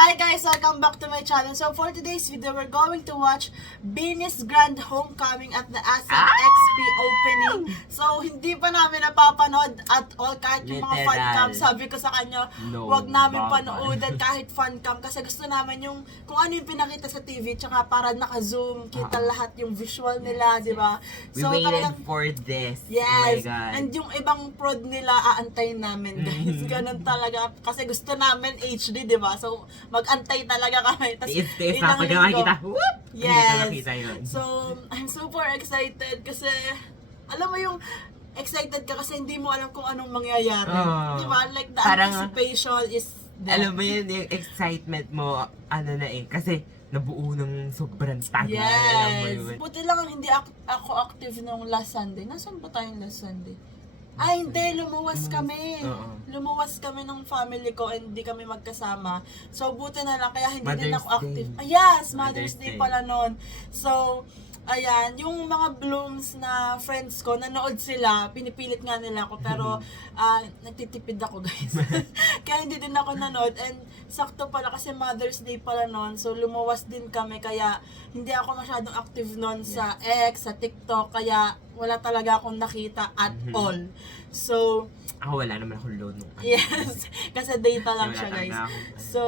Hi guys! Welcome back to my channel. So for today's video, we're going to watch Beanie's Grand Homecoming at the ASAP XP opening. So hindi pa namin napapanood at all kahit yung mga fancam. Sabi ko sa kanya, wag namin panoodan kahit fancam kasi gusto namin yung kung ano yung pinakita sa TV tsaka para naka-zoom, kita lahat yung visual nila, di ba? We So, waited for this. Yes. Oh my God. And yung ibang prod nila aantayin namin, guys. Ganun talaga. Kasi gusto namin HD, di ba? So, mag-antay talaga kami. Tas, Tiis ilang na pag linggo. nakakita. Whoop! Hindi Yes. ko nakita yun. So, I'm super excited kasi, alam mo yung excited ka kasi hindi mo alam kung anong mangyayari. Di ba? Like, the Parang, anticipation is there. Alam mo yun, yung excitement mo, ano na eh, kasi nabuo ng sobrang tagal. Alam mo Yes. yun. Buti lang hindi ako active nung last Sunday. Nasaan ba tayong last Sunday? Ay, hindi. Lumuwas kami. Oo. Lumuwas kami ng family ko and hindi kami magkasama. So, buti na lang. Kaya hindi din Mother's ako active. Day. Ah, yes! Mother's Mother's Day Day. pala nun. So, ayan. Yung mga blooms na friends ko, nanood sila. Pinipilit nga nila ako. Pero, nagtitipid ako, guys. Kaya hindi din ako nanood. And, sakto pala kasi Mother's Day pala nun. So, lumuwas din kami. Kaya, hindi ako masyadong active nun sa X, sa TikTok. Kaya, wala talaga akong nakita at all. So, Ako wala naman akong load nung yes, kasi data lang Wala siya, guys. talaga ako. So,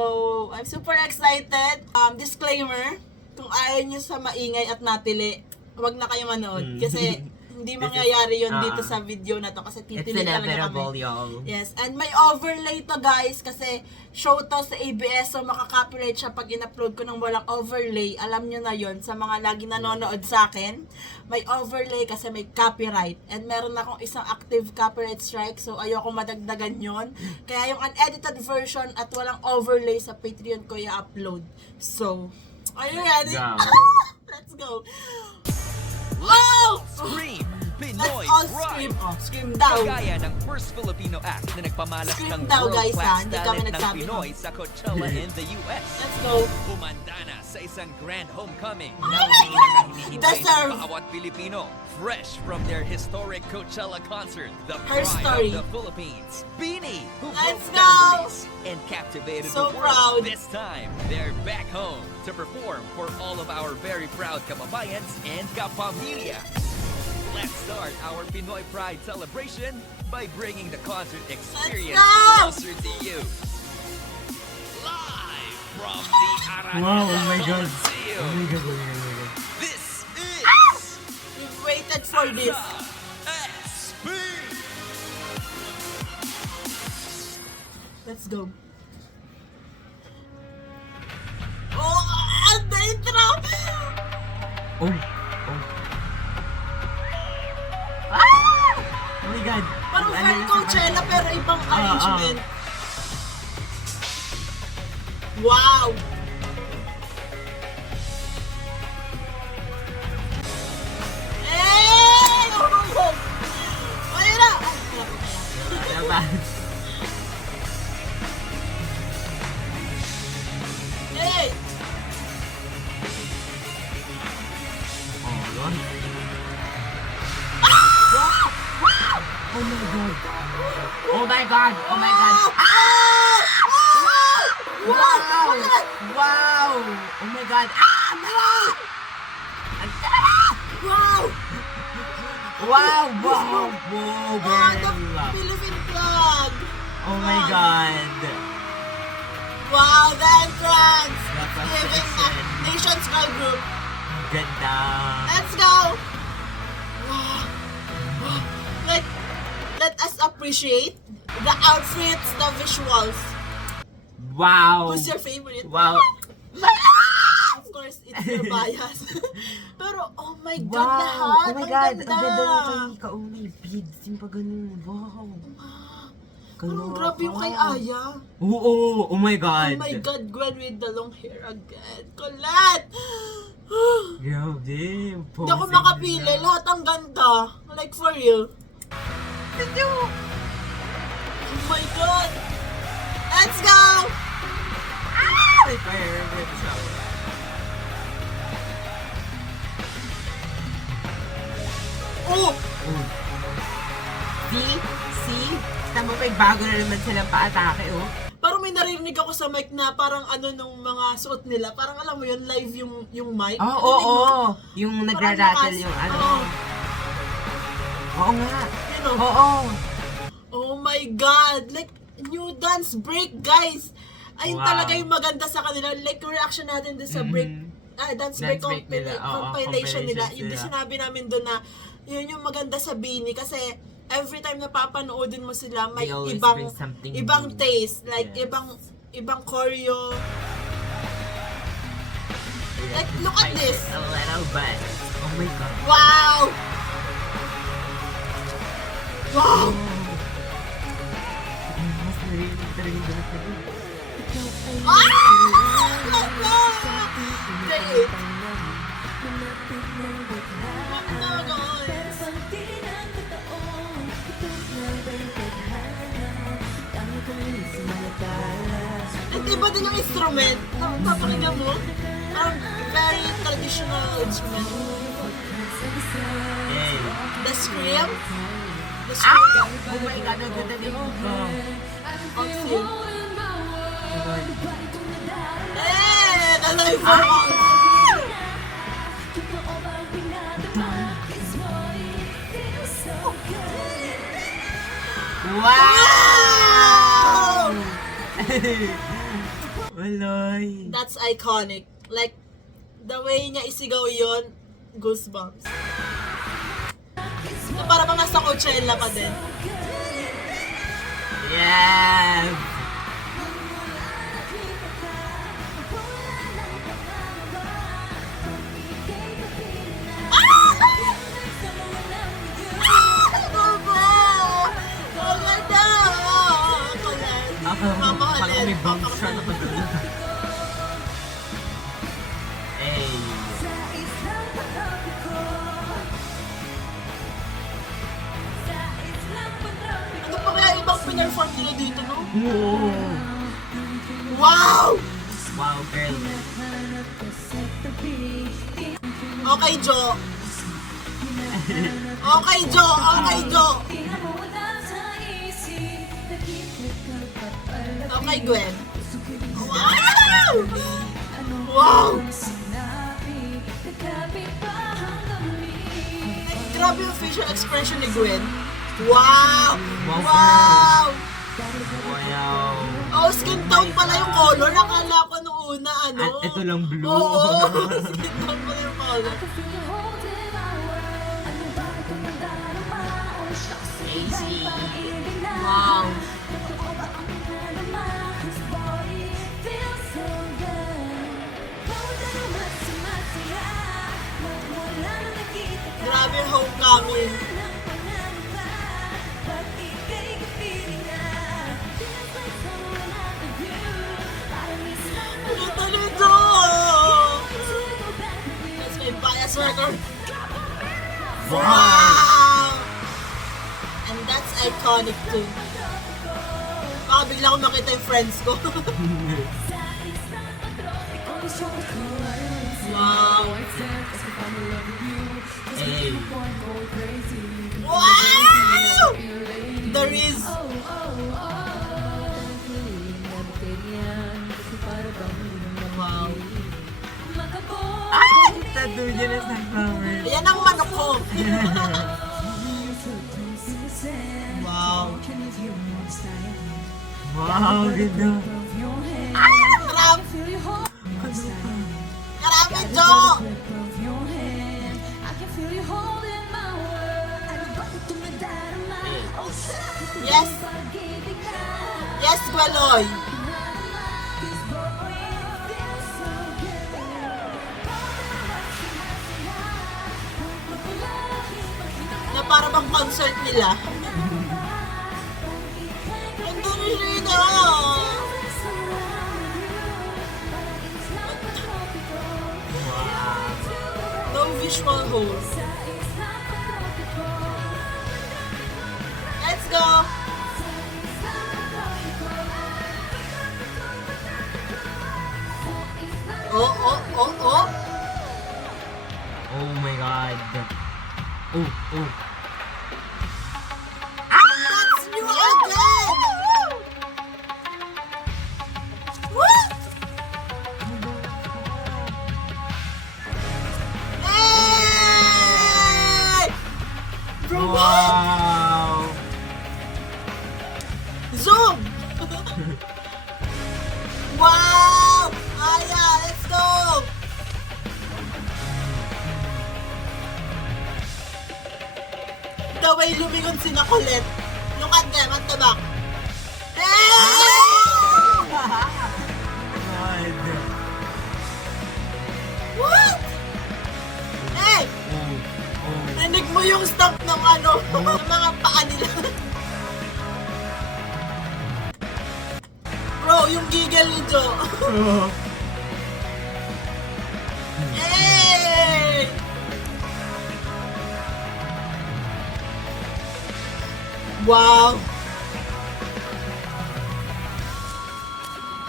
I'm super excited. Disclaimer, kung ayaw nyo sa maingay at natili, wag na kayo manood. Kasi, hindi mangyayari yun dito sa video na to. Kasi It's titili talaga inevitable, kami. y'all. Yes, and may overlay to, guys, kasi show to sa ABS, so makaka-copyright siya pag in-upload ko ng walang overlay. Alam nyo na yon sa mga lagi nanonood sa akin. May overlay kasi may copyright. And meron akong isang active copyright strike, so ayoko madagdagan yon. Kaya yung unedited version at walang overlay sa Patreon ko i-upload. So, are you ready? Go. Let's go! Oh! Scream! Let's Pinoy all Pride! scream. Oh, scream daw. Kagaya ng first Filipino act na nagpamalas Scream ng daw, guys, ha? world-class Hindi kami talent ng nagsabi, Pinoy sa Coachella in the US. Let's go. Humanda na sa isang grand homecoming Oh na my hindi God! nakahinihintay Deserve! sa bawat Pilipino. Fresh from their historic Coachella concert, the Her pride story. of the Philippines, Beanie, who Let's broke go! boundaries and captivated So the world. proud. This time, they're back home to perform for all of our very proud kababayans and kapamilya. Let's start our Pinoy Pride celebration by bringing the concert experience go! closer to you. Live from the Araneta Wow, oh my God. Coliseum. Oh my God, oh my God, oh my God. This is We've waited for this. XP. Let's go. Oh, the intro! Oh, oh. Oh my God. Parang Ano fan yun? Coachella pero ibang Ah, arrangement. Wow! Hey! Oh! Ayun na! Ay, Diba? Hey! Oh, yun. Wow! Wow! Oh my God. Oh my God. Oh my God. Ah! Wow! Wow! Wow! Wow! Oh my God. Ah! Wow! Wow! Wow! Wow! Wow, Oh, the girl! Philippine flag! Oh my God! Wow, the entrance! The Giving procession. Nations Girl Group. Ganda! Let's go! Wow. Like, let us appreciate the outfits, the visuals. Wow! Who's your favorite? Wow! Of course, it's your bias. Pero, oh my God, Wow! lahat! Oh my God! Ang Ang ganda ganda! ng kay Ika. Oh, may beads yung pa ganun. Wow! Parang grabe yung kay Wow. Aya. Oo! Oh my God! Oh my God, Gwen with the long hair again. Colette! Grabe! Hindi ako makapili. Lahat ang ganda. Like, for real. Oh my God! Let's go! May fireworks ako. Oh! Oh. See? See? Tama may bago na naman silang paatake, oh. Parang may naririnig ako sa mic na parang ano nung mga suot nila. Parang alam mo yun, live yung mic. Oo, Narinig oo. mo? Yung Parang nagra-rattle lakas. yung ano. Oo. Oo nga. Yun, oh. Oo. Oh my God! Like, new dance break, guys! Ayun Wow. talaga yung maganda sa kanila. Like, yung reaction natin dun sa break, dance break, Dance break nila. Oo, compilation nila. compilations Yung nila. sinabi namin dun na, yun yung maganda sa Bini. Kasi, every time na papanoodin mo sila, may They always ibang bring something ibang new. taste. Like, Yes. ibang choreo. Like, look at this. A little bit. Oh my God. Wow! Wow! Mas narinig talaga yung dapat na Ah! Day 8. At iba din yung instrument. Napakinggan mo. Parang very traditional instrument. Yay. The scream. The Ah! scream. Oh my God, ang ganda din ito. Outfit. Eh! The live performance. Wow! Waloy. That's iconic. Like, the way niya isigaw yon, goosebumps. So, para bang nasa Coachella ka din. Yes! Ako, parang may bounce siya na pagdala. Hey. Ano pa kaya ibang pinerform nila dito, no? Whoa. Wow! Wow, girl. Okay, Jo. Okay, Jo. Okay, Jo. Okay, Gwen. Wow! Wow! Grabe yung facial expression ni Gwen. Wow! Wow! Wow. Oh, skin tone pala yung color. Nakala ko nung una, ano? At ito lang blue. Oo, skin tone pala yung color. Wow! Grabe yung homecoming. Ito nito! That's my bias record. Wow! And that's iconic too. Baka bigla ko makita yung friends ko. Wow! Hey. Wow! There is... Wow. Ah! Tattoo niya na sunflower. Yan ang manok ko. Wow. Wow, ganda. Karami. Karami, Jo! Yes! Yes, Gwaloy! Na para bang concert nila. Ang dami Rina! No visual holes. Let's go! Oh, oh, oh, oh! Oh my God. Oh, oh. That's new again! the way lumingon si Colette. Look at them at the back. Hey! God. What? Hey! Oh. Rinig mo yung stomp ng ano, ng mga paa nila. Bro, yung giggle ni Joe. Oh. Hey! Wow!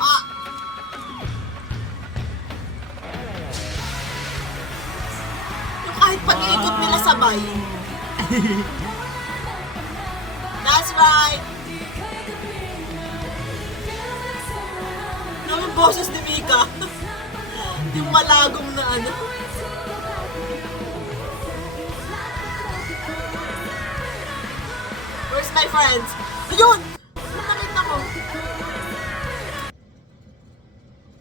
Ah! Yung kahit pag-iikot nila sabay. That's right! Yung boses ni Mika. Yung malagong na ano. Where's my friends? Ayun! Ano nakita ko?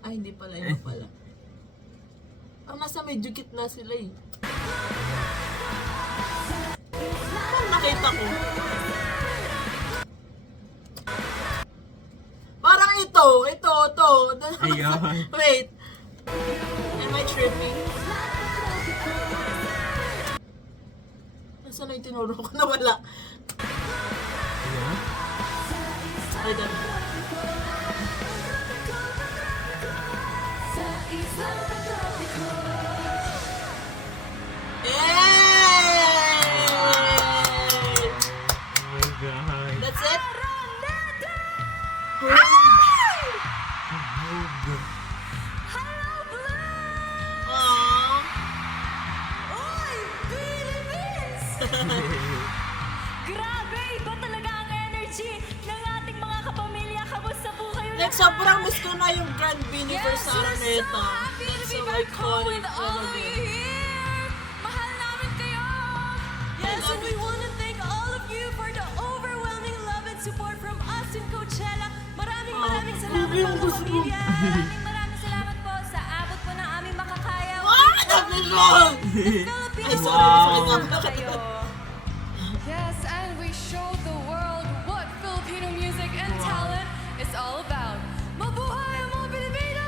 Ay, hindi pala. Yun pala. Ang nasa medyo gitna sila eh. Ano nakita ko? Parang ito. Ayun. Wait. Am I tripping? Nasaan na yung tinuro ko? Nawala. Ayun. Ay, dami. Hey! Oh my God. That's it? Aww. Grabe! Iba talaga ang energy ng ating mga kapamilya. Kamusta po kayo Like, sobrang miss ko na yung Grand Biniverse sa we're so Araneta. happy to It's be so back home iconic with all of talaga. you here! Mahal namin kayo! Yes, love and we it. want to thank all of you for the overwhelming love and support from us in Coachella. Maraming salamat grabe yung po gusto ko. kapamilya! Maraming salamat po sa abot po ng aming makakaya. What? Sabi mo! Ay, sorry. Masakit nga pa kayo. Yes, and we show the world what Filipino music and talent is all about. Mabuhay ang mga Pilipino!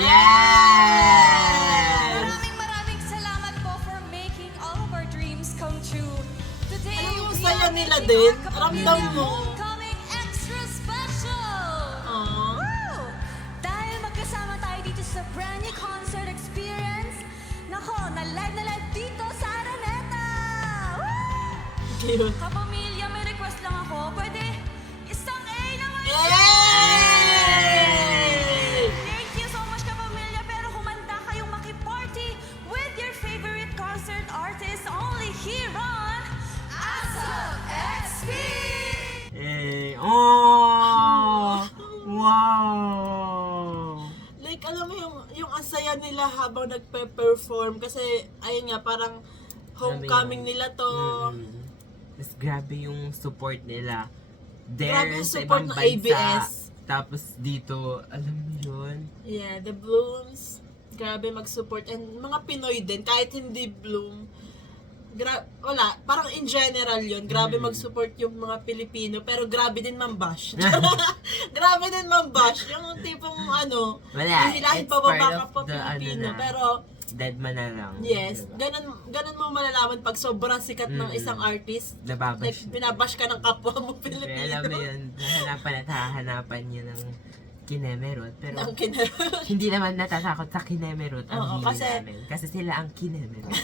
Yes! Maraming salamat po for making all of our dreams come true. Today, Alam mo, we saya are nila making din. our Kapamilya Ramdam mo. Homecoming extra special! Aww. Woo! Dahil magkasama tayo dito sa brand new concert experience, nako, na live dito sa Araneta! Woo! Cute. Kapamilya, may request lang ako. Pwede isang A naman siya! Yay! Thank you so much, kapamilya. Pero humanda kayong makiparty with your favorite concert artist only here on ASAP XP! Eh, oh! Wow! Like, alam mo yung asaya nila habang nagpe-perform kasi, ayun nga, parang homecoming nila to. Tapos grabe yung support nila. Grabe There yung sa support ibang ng bansa. ABS. Tapos dito, alam mo yun? Yeah, the Blooms. Grabe mag-support. And mga Pinoy din, kahit hindi Bloom. Wala, parang in general yun. Grabe mag-support yung mga Pilipino. Pero grabe din mambash. Grabe din mambash. Yung tipong ano, Wala, hihilahin it's pa baba part ka of pa the Pilipino. ano na. Pero, Dead man na lang. yes, Diba? ganun mo malalaman pag sobrang sikat ng isang artist. Nababash. Like, binabash ka ng kapwa mo Pero Pilipino. alam mo yun, hahanapan niya ng kinemerot. Pero Ang kina- hindi naman natatakot sa kinemerot Oo, ang hili kasi- namin. Kasi sila ang kinemerot.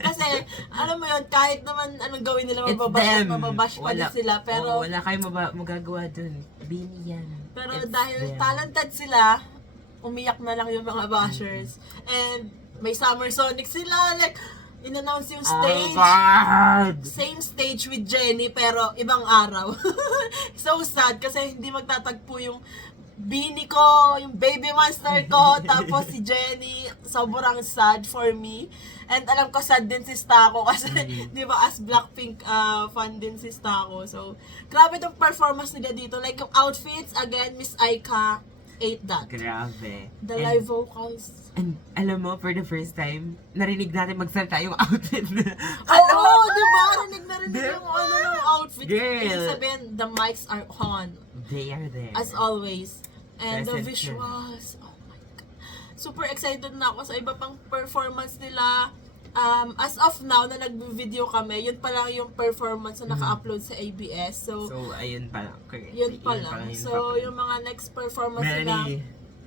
Kasi, alam mo yun, kahit naman anong gawin nila, It's mababash pa din sila. Pero, wala kayong magagawa dun. Bini yan. pero It's dahil them. talented sila, umiyak na lang yung mga bashers. And, may Summer Sonic sila. Like, in-announce yung stage. Oh God! Same stage with Jenny, pero ibang araw. So sad, kasi hindi magtatagpo yung Bini ko, yung baby monster ko, tapos si Jenny, sobrang sad for me. And alam ko sad din si Stako kasi, di ba, as Blackpink fan din si Stako. So, grabe tong performance nila dito. Like, yung outfits, again, Miss Aika, ate that. Grabe. The And- live vocals. And alam mo, for the first time, narinig natin magsalita yung outfit na. Oo, di ba? Narinig na rin Diba? yung ano yung outfit. Girl. Ibig sabihin, the mics are on. They are there. As always. And the Present yun. visuals. Oh my God. Super excited na ako sa iba pang performance nila. As of now, na nag-video kami, yun pa lang yung performance na naka-upload sa ABS. So, So, ayun pa lang. yun pa lang. So, yung mga next performance nila.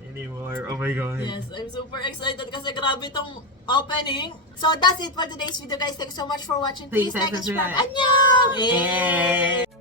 Anymore. Oh my God. Yes, I'm super excited kasi grabe tong opening. So, that's it for today's video, guys. Thanks so much for watching. Please Please like and subscribe. subscribe. Annyeong! Eh.